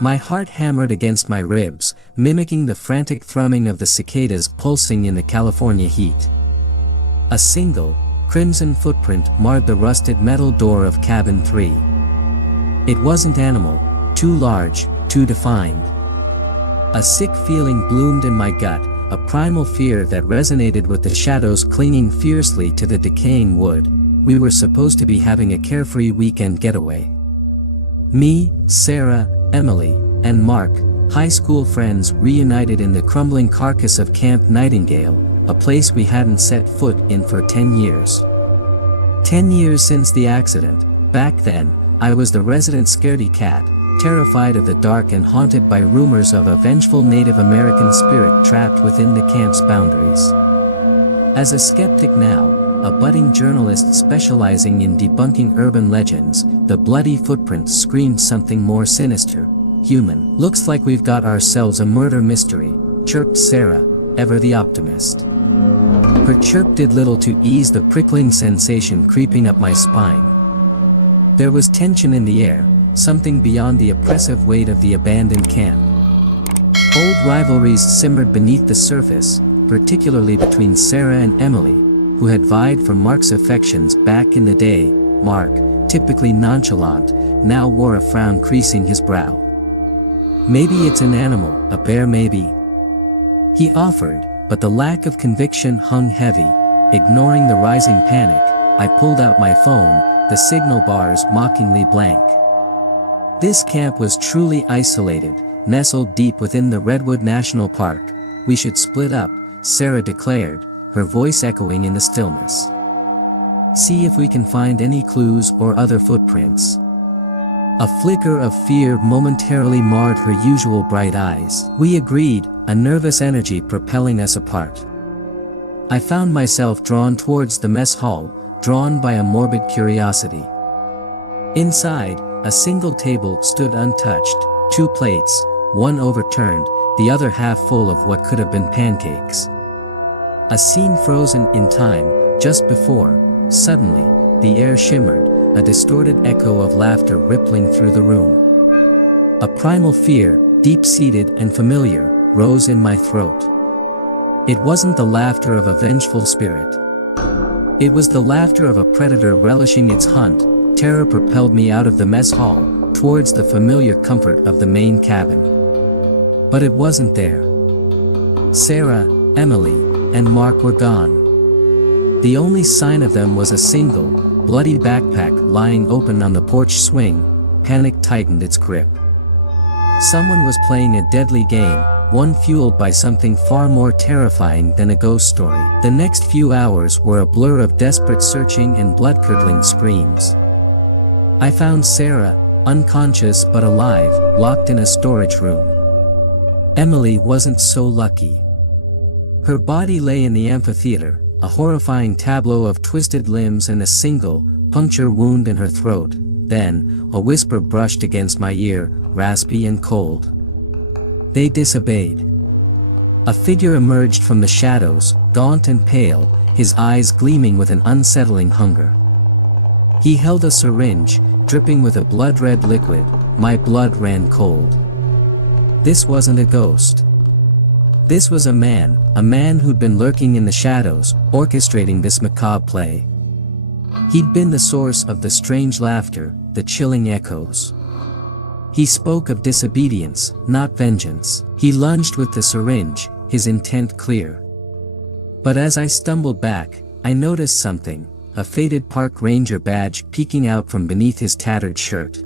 My heart hammered against my ribs, mimicking the frantic thrumming of the cicadas pulsing in the California heat. A single, crimson footprint marred the rusted metal door of cabin 3. It wasn't animal, too large, too defined. A sick feeling bloomed in my gut, a primal fear that resonated with the shadows clinging fiercely to the decaying wood. We were supposed to be having a carefree weekend getaway. Me, Sarah, Emily, and Mark, high school friends reunited in the crumbling carcass of Camp Nightingale, a place we hadn't set foot in for 10 years. 10 years since the accident. Back then, I was the resident scaredy cat, terrified of the dark and haunted by rumors of a vengeful Native American spirit trapped within the camp's boundaries. As a skeptic now, a budding journalist specializing in debunking urban legends, the bloody footprints screamed something more sinister. Human. Looks like we've got ourselves a murder mystery, chirped Sarah, ever the optimist. Her chirp did little to ease the prickling sensation creeping up my spine. There was tension in the air, something beyond the oppressive weight of the abandoned camp. Old rivalries simmered beneath the surface, particularly between Sarah and Emily, who had vied for Mark's affections back in the day. Mark, typically nonchalant, now wore a frown creasing his brow. Maybe it's an animal, a bear maybe. He offered, but the lack of conviction hung heavy. Ignoring the rising panic, I pulled out my phone, the signal bars mockingly blank. This camp was truly isolated, nestled deep within the Redwood National Park. We should split up, Sarah declared, her voice echoing in the stillness. See if we can find any clues or other footprints. A flicker of fear momentarily marred her usual bright eyes. We agreed, a nervous energy propelling us apart. I found myself drawn towards the mess hall, drawn by a morbid curiosity. Inside, a single table stood untouched, 2 plates, one overturned, the other half full of what could have been pancakes. A scene frozen in time, just before, suddenly, the air shimmered, a distorted echo of laughter rippling through the room. A primal fear, deep-seated and familiar, rose in my throat. It wasn't the laughter of a vengeful spirit. It was the laughter of a predator relishing its hunt. Terror propelled me out of the mess hall, towards the familiar comfort of the main cabin. But it wasn't there. Sarah, Emily, and Mark were gone. The only sign of them was a single, bloody backpack lying open on the porch swing. Panic tightened its grip. Someone was playing a deadly game, one fueled by something far more terrifying than a ghost story. The next few hours were a blur of desperate searching and blood-curdling screams. I found Sarah, unconscious but alive, locked in a storage room. Emily wasn't so lucky. Her body lay in the amphitheater, a horrifying tableau of twisted limbs and a single, puncture wound in her throat. Then, a whisper brushed against my ear, raspy and cold. They disobeyed. A figure emerged from the shadows, gaunt and pale, his eyes gleaming with an unsettling hunger. He held a syringe, dripping with a blood-red liquid. My blood ran cold. This wasn't a ghost. This was a man who'd been lurking in the shadows, orchestrating this macabre play. He'd been the source of the strange laughter, the chilling echoes. He spoke of disobedience, not vengeance. He lunged with the syringe, his intent clear. But as I stumbled back, I noticed something, a faded park ranger badge peeking out from beneath his tattered shirt.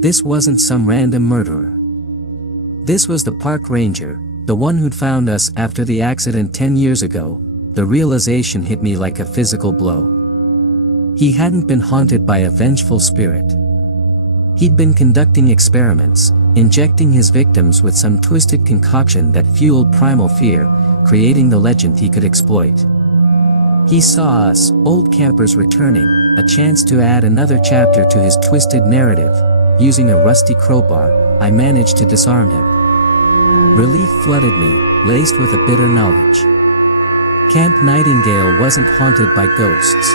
This wasn't some random murderer. This was the park ranger, the one who'd found us after the accident 10 years ago. The realization hit me like a physical blow. He hadn't been haunted by a vengeful spirit. He'd been conducting experiments, injecting his victims with some twisted concoction that fueled primal fear, creating the legend he could exploit. He saw us, old campers returning, a chance to add another chapter to his twisted narrative. Using a rusty crowbar, I managed to disarm him. Relief flooded me, laced with a bitter knowledge. Camp Nightingale wasn't haunted by ghosts.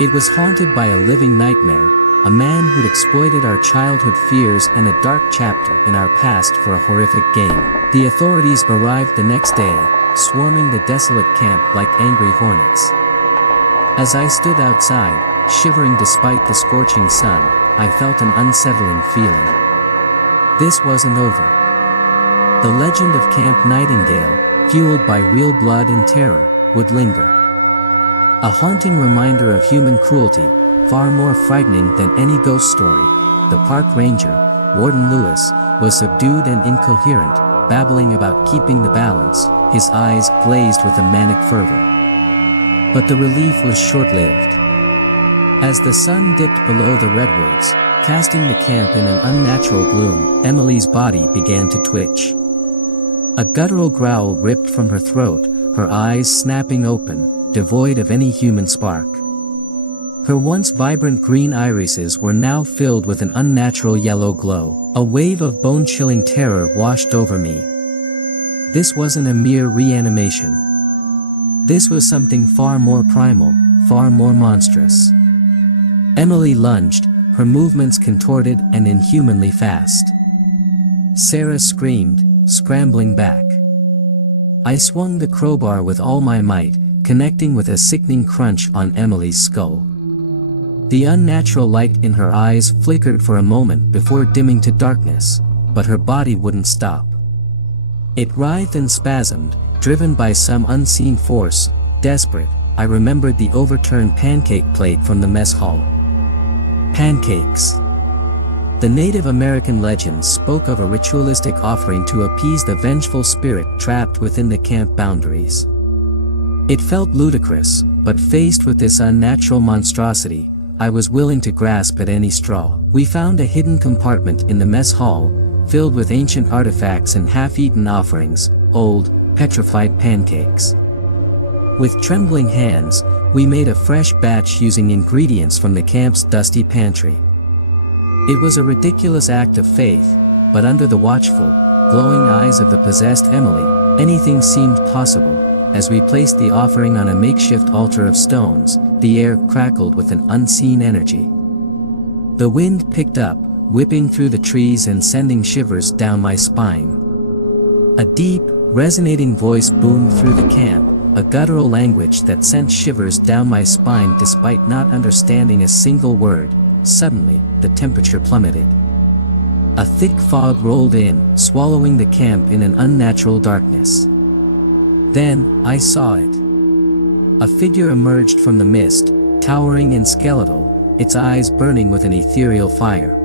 It was haunted by a living nightmare, a man who'd exploited our childhood fears and a dark chapter in our past for a horrific game. The authorities arrived the next day, swarming the desolate camp like angry hornets. As I stood outside, shivering despite the scorching sun, I felt an unsettling feeling. This wasn't over. The legend of Camp Nightingale, fueled by real blood and terror, would linger. A haunting reminder of human cruelty, far more frightening than any ghost story. The park ranger, Warden Lewis, was subdued and incoherent, babbling about keeping the balance, his eyes glazed with a manic fervor. But the relief was short-lived. As the sun dipped below the redwoods, casting the camp in an unnatural gloom, Emily's body began to twitch. A guttural growl ripped from her throat, her eyes snapping open, devoid of any human spark. Her once vibrant green irises were now filled with an unnatural yellow glow. A wave of bone-chilling terror washed over me. This wasn't a mere reanimation. This was something far more primal, far more monstrous. Emily lunged, her movements contorted and inhumanly fast. Sarah screamed, scrambling back. I swung the crowbar with all my might, connecting with a sickening crunch on Emily's skull. The unnatural light in her eyes flickered for a moment before dimming to darkness, but her body wouldn't stop. It writhed and spasmed, driven by some unseen force. Desperate, I remembered the overturned pancake plate from the mess hall. Pancakes. The Native American legends spoke of a ritualistic offering to appease the vengeful spirit trapped within the camp boundaries. It felt ludicrous, but faced with this unnatural monstrosity, I was willing to grasp at any straw. We found a hidden compartment in the mess hall, filled with ancient artifacts and half-eaten offerings, old, petrified pancakes. With trembling hands, we made a fresh batch using ingredients from the camp's dusty pantry. It was a ridiculous act of faith, but under the watchful, glowing eyes of the possessed Emily, anything seemed possible. As we placed the offering on a makeshift altar of stones, the air crackled with an unseen energy. The wind picked up, whipping through the trees and sending shivers down my spine. A deep, resonating voice boomed through the camp, a guttural language that sent shivers down my spine despite not understanding a single word. Suddenly, the temperature plummeted. A thick fog rolled in, swallowing the camp in an unnatural darkness. Then, I saw it. A figure emerged from the mist, towering and skeletal, its eyes burning with an ethereal fire.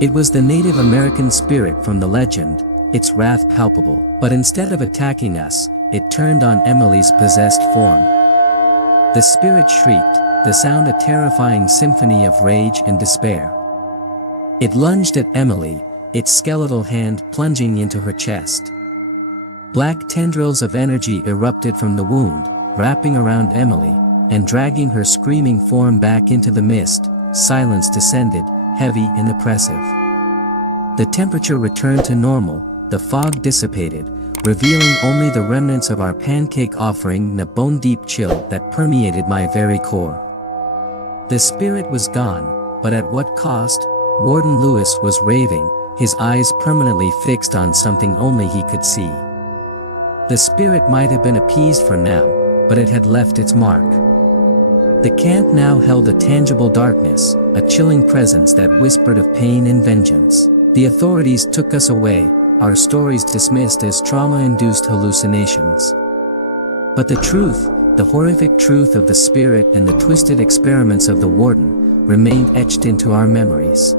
It was the Native American spirit from the legend, its wrath palpable. But instead of attacking us, it turned on Emily's possessed form. The spirit shrieked, the sound a terrifying symphony of rage and despair. It lunged at Emily, its skeletal hand plunging into her chest. Black tendrils of energy erupted from the wound, wrapping around Emily, and dragging her screaming form back into the mist. Silence descended, heavy and oppressive. The temperature returned to normal, the fog dissipated, revealing only the remnants of our pancake offering in a bone-deep chill that permeated my very core. The spirit was gone, but at what cost? Warden Lewis was raving, his eyes permanently fixed on something only he could see. The spirit might have been appeased for now, but it had left its mark. The camp now held a tangible darkness, a chilling presence that whispered of pain and vengeance. The authorities took us away, our stories dismissed as trauma-induced hallucinations. But the truth, the horrific truth of the spirit and the twisted experiments of the warden, remained etched into our memories.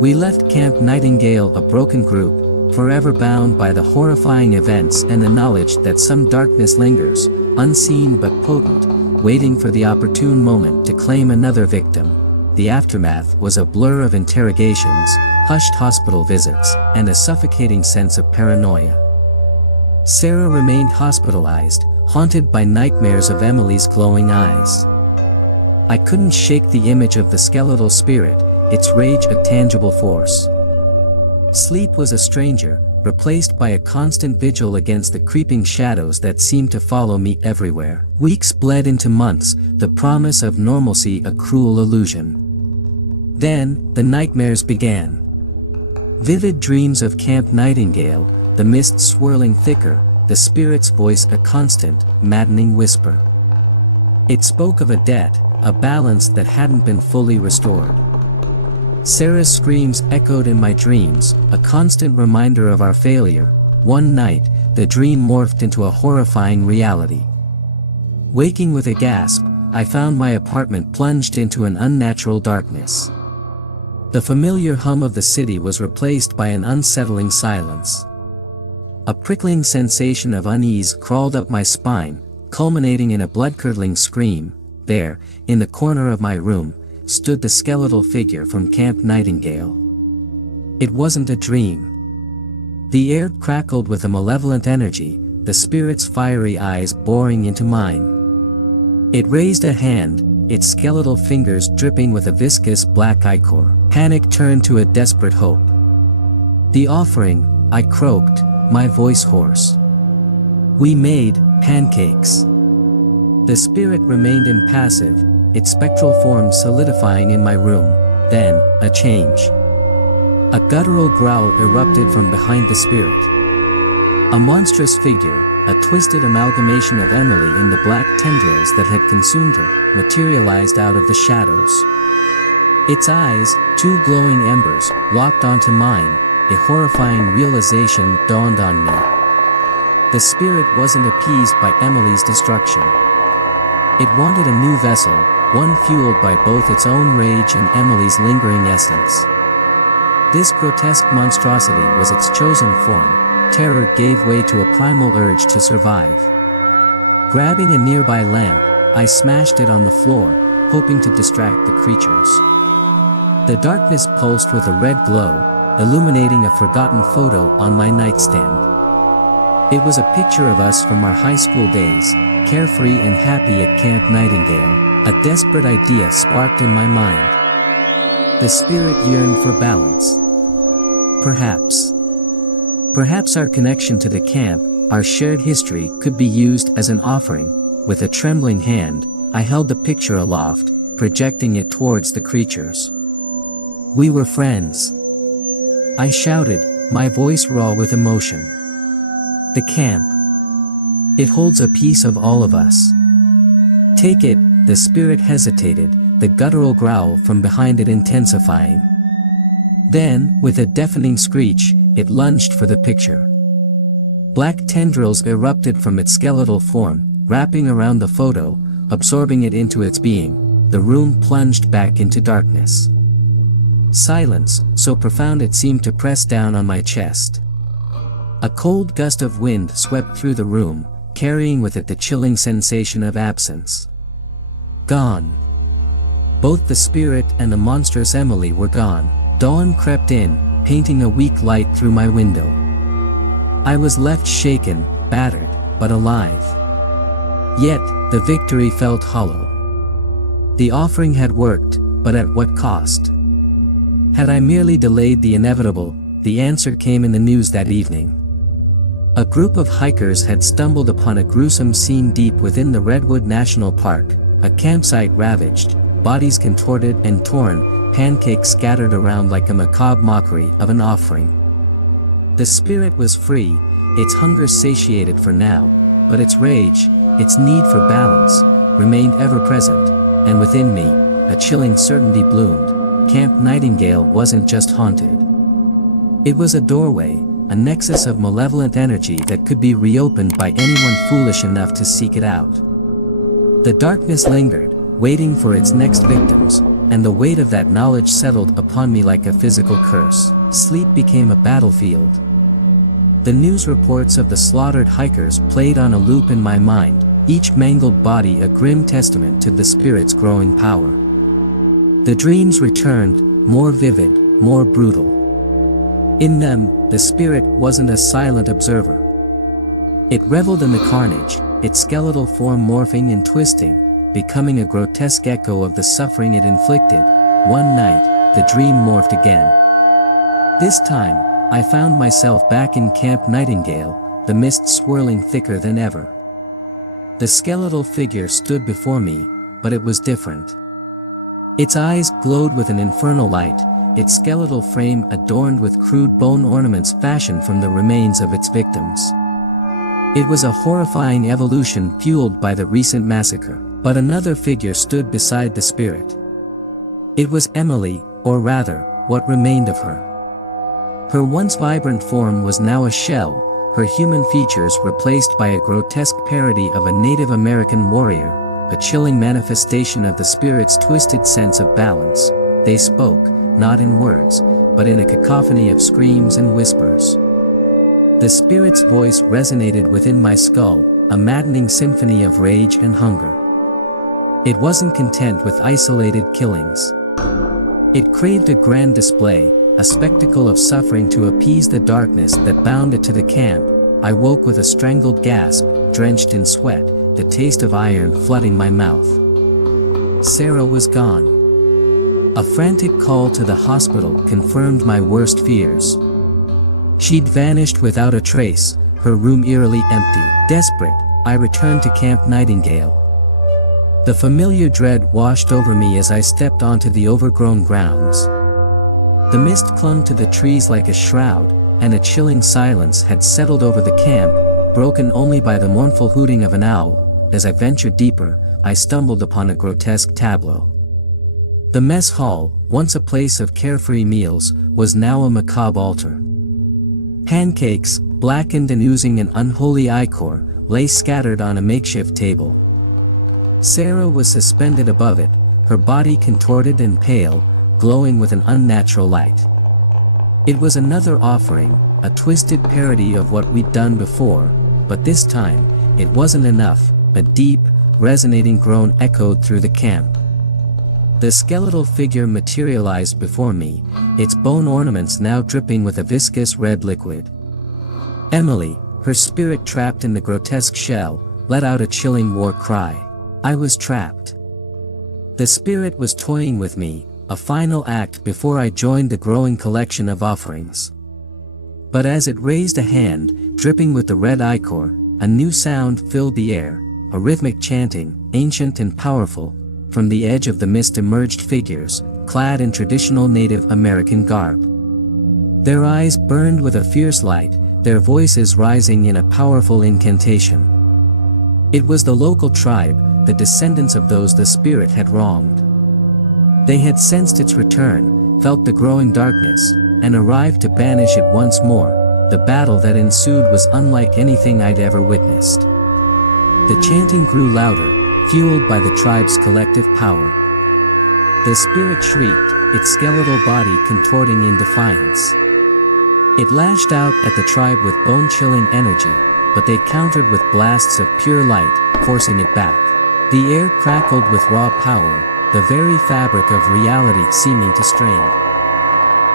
We left Camp Nightingale a broken group, forever bound by the horrifying events and the knowledge that some darkness lingers, unseen but potent, waiting for the opportune moment to claim another victim. The aftermath was a blur of interrogations, hushed hospital visits, and a suffocating sense of paranoia. Sarah remained hospitalized, haunted by nightmares of Emily's glowing eyes. I couldn't shake the image of the skeletal spirit, its rage a tangible force. Sleep was a stranger, replaced by a constant vigil against the creeping shadows that seemed to follow me everywhere. Weeks bled into months, the promise of normalcy a cruel illusion. Then, the nightmares began. Vivid dreams of Camp Nightingale, the mist swirling thicker, the spirit's voice a constant, maddening whisper. It spoke of a debt, a balance that hadn't been fully restored. Sarah's screams echoed in my dreams, a constant reminder of our failure. One night, the dream morphed into a horrifying reality. Waking with a gasp, I found my apartment plunged into an unnatural darkness. The familiar hum of the city was replaced by an unsettling silence. A prickling sensation of unease crawled up my spine, culminating in a blood-curdling scream. There, in the corner of my room, stood the skeletal figure from Camp Nightingale. It wasn't a dream. The air crackled with a malevolent energy, the spirit's fiery eyes boring into mine. It raised a hand, its skeletal fingers dripping with a viscous black ichor. Panic turned to a desperate hope. "The offering," I croaked, my voice hoarse. "We made pancakes." The spirit remained impassive, its spectral form solidifying in my room. Then, a change. A guttural growl erupted from behind the spirit. A monstrous figure, a twisted amalgamation of Emily in the black tendrils that had consumed her, materialized out of the shadows. Its eyes, two glowing embers, locked onto mine. A horrifying realization dawned on me. The spirit wasn't appeased by Emily's destruction. It wanted a new vessel, one fueled by both its own rage and Emily's lingering essence. This grotesque monstrosity was its chosen form. Terror gave way to a primal urge to survive. Grabbing a nearby lamp, I smashed it on the floor, hoping to distract the creatures. The darkness pulsed with a red glow, illuminating a forgotten photo on my nightstand. It was a picture of us from our high school days, carefree and happy at Camp Nightingale. A desperate idea sparked in my mind. The spirit yearned for balance. Perhaps our connection to the camp, our shared history, could be used as an offering. With a trembling hand, I held the picture aloft, projecting it towards the creatures. "We were friends," I shouted, my voice raw with emotion. "The camp. It holds a piece of all of us. Take it." The spirit hesitated, the guttural growl from behind it intensifying. Then, with a deafening screech, it lunged for the picture. Black tendrils erupted from its skeletal form, wrapping around the photo, absorbing it into its being. The room plunged back into darkness. Silence, so profound it seemed to press down on my chest. A cold gust of wind swept through the room, carrying with it the chilling sensation of absence. Gone. Both the spirit and the monstrous Emily were gone. Dawn crept in, painting a weak light through my window. I was left shaken, battered, but alive. Yet, the victory felt hollow. The offering had worked, but at what cost? Had I merely delayed the inevitable? The answer came in the news that evening. A group of hikers had stumbled upon a gruesome scene deep within the Redwood National Park, a campsite ravaged, bodies contorted and torn, pancakes scattered around like a macabre mockery of an offering. The spirit was free, its hunger satiated for now, but its rage, its need for balance, remained ever present, and within me, a chilling certainty bloomed. Camp Nightingale wasn't just haunted. It was a doorway, a nexus of malevolent energy that could be reopened by anyone foolish enough to seek it out. The darkness lingered, waiting for its next victims, and the weight of that knowledge settled upon me like a physical curse. Sleep became a battlefield. The news reports of the slaughtered hikers played on a loop in my mind, each mangled body a grim testament to the spirit's growing power. The dreams returned, more vivid, more brutal. In them, the spirit wasn't a silent observer. It reveled in the carnage, its skeletal form morphing and twisting, becoming a grotesque echo of the suffering it inflicted. One night, the dream morphed again. This time, I found myself back in Camp Nightingale, the mist swirling thicker than ever. The skeletal figure stood before me, but it was different. Its eyes glowed with an infernal light, its skeletal frame adorned with crude bone ornaments fashioned from the remains of its victims. It was a horrifying evolution fueled by the recent massacre, but another figure stood beside the spirit. It was Emily, or rather, what remained of her. Her once vibrant form was now a shell, her human features replaced by a grotesque parody of a Native American warrior, a chilling manifestation of the spirit's twisted sense of balance. They spoke, not in words, but in a cacophony of screams and whispers. The spirit's voice resonated within my skull, a maddening symphony of rage and hunger. It wasn't content with isolated killings. It craved a grand display, a spectacle of suffering to appease the darkness that bound it to the camp. I woke with a strangled gasp, drenched in sweat, the taste of iron flooding my mouth. Sarah was gone. A frantic call to the hospital confirmed my worst fears. She'd vanished without a trace, her room eerily empty. Desperate, I returned to Camp Nightingale. The familiar dread washed over me as I stepped onto the overgrown grounds. The mist clung to the trees like a shroud, and a chilling silence had settled over the camp, broken only by the mournful hooting of an owl. As I ventured deeper, I stumbled upon a grotesque tableau. The mess hall, once a place of carefree meals, was now a macabre altar. Pancakes, blackened and oozing an unholy ichor, lay scattered on a makeshift table. Sarah was suspended above it, her body contorted and pale, glowing with an unnatural light. It was another offering, a twisted parody of what we'd done before, but this time, it wasn't enough. A deep, resonating groan echoed through the camp. The skeletal figure materialized before me, its bone ornaments now dripping with a viscous red liquid. Emily, her spirit trapped in the grotesque shell, let out a chilling war cry. I was trapped. The spirit was toying with me, a final act before I joined the growing collection of offerings. But as it raised a hand, dripping with the red ichor, a new sound filled the air, a rhythmic chanting, ancient and powerful. From the edge of the mist emerged figures, clad in traditional Native American garb. Their eyes burned with a fierce light, their voices rising in a powerful incantation. It was the local tribe, the descendants of those the spirit had wronged. They had sensed its return, felt the growing darkness, and arrived to banish it once more. The battle that ensued was unlike anything I'd ever witnessed. The chanting grew louder, fueled by the tribe's collective power. The spirit shrieked, its skeletal body contorting in defiance. It lashed out at the tribe with bone-chilling energy, but they countered with blasts of pure light, forcing it back. The air crackled with raw power, the very fabric of reality seeming to strain.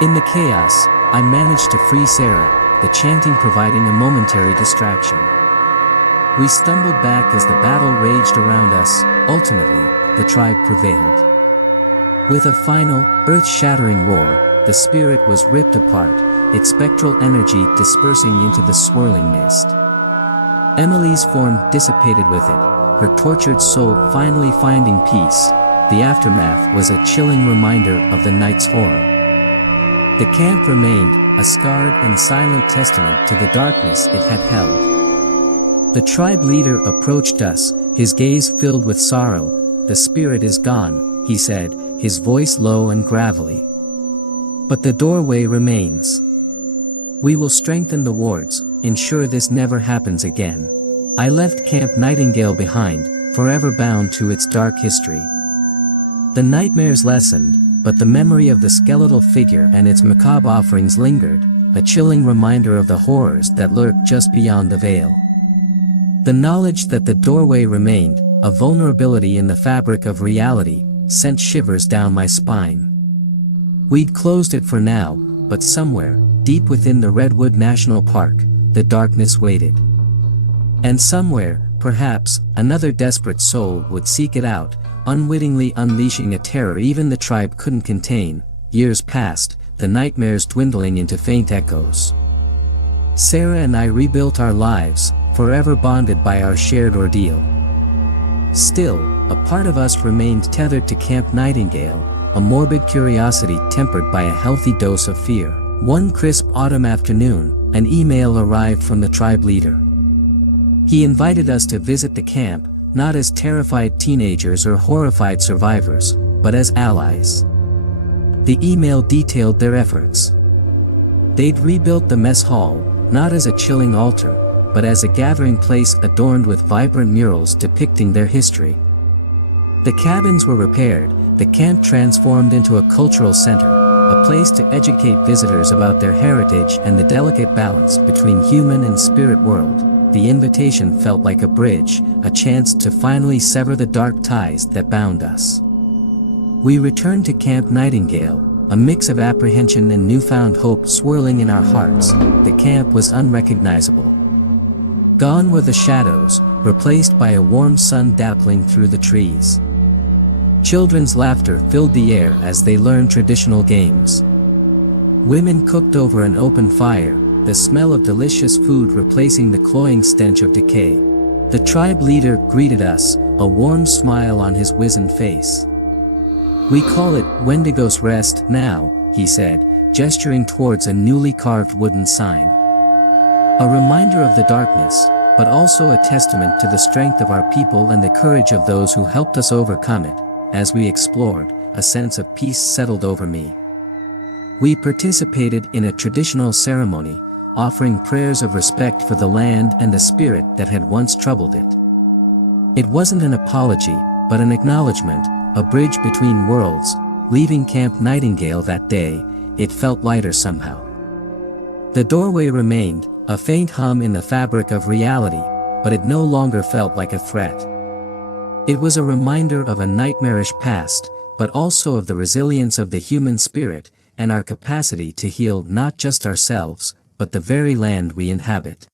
In the chaos, I managed to free Sarah, the chanting providing a momentary distraction. We stumbled back as the battle raged around us. Ultimately, the tribe prevailed. With a final, earth-shattering roar, the spirit was ripped apart, its spectral energy dispersing into the swirling mist. Emily's form dissipated with it, her tortured soul finally finding peace. The aftermath was a chilling reminder of the night's horror. The camp remained, a scarred and silent testament to the darkness it had held. The tribe leader approached us, his gaze filled with sorrow. The spirit is gone, he said, his voice low and gravelly. But the doorway remains. We will strengthen the wards, ensure this never happens again. I left Camp Nightingale behind, forever bound to its dark history. The nightmares lessened, but the memory of the skeletal figure and its macabre offerings lingered, a chilling reminder of the horrors that lurk just beyond the veil. The knowledge that the doorway remained, a vulnerability in the fabric of reality, sent shivers down my spine. We'd closed it for now, but somewhere, deep within the Redwood National Park, the darkness waited. And somewhere, perhaps, another desperate soul would seek it out, unwittingly unleashing a terror even the tribe couldn't contain. Years passed, the nightmares dwindling into faint echoes. Sarah and I rebuilt our lives, forever bonded by our shared ordeal. Still, a part of us remained tethered to Camp Nightingale, a morbid curiosity tempered by a healthy dose of fear. One crisp autumn afternoon, an email arrived from the tribe leader. He invited us to visit the camp, not as terrified teenagers or horrified survivors, but as allies. The email detailed their efforts. They'd rebuilt the mess hall, not as a chilling altar, but as a gathering place adorned with vibrant murals depicting their history. The cabins were repaired, the camp transformed into a cultural center, a place to educate visitors about their heritage and the delicate balance between human and spirit world. The invitation felt like a bridge, a chance to finally sever the dark ties that bound us. We returned to Camp Nightingale, a mix of apprehension and newfound hope swirling in our hearts. The camp was unrecognizable. Gone were the shadows, replaced by a warm sun dappling through the trees. Children's laughter filled the air as they learned traditional games. Women cooked over an open fire, the smell of delicious food replacing the cloying stench of decay. The tribe leader greeted us, a warm smile on his wizened face. "We call it Wendigos Rest now," he said, gesturing towards a newly carved wooden sign. A reminder of the darkness, but also a testament to the strength of our people and the courage of those who helped us overcome it. As we explored, a sense of peace settled over me. We participated in a traditional ceremony, offering prayers of respect for the land and the spirit that had once troubled it. It wasn't an apology, but an acknowledgement, a bridge between worlds. Leaving Camp Nightingale that day, it felt lighter somehow. The doorway remained, a faint hum in the fabric of reality, but it no longer felt like a threat. It was a reminder of a nightmarish past, but also of the resilience of the human spirit, and our capacity to heal not just ourselves, but the very land we inhabit.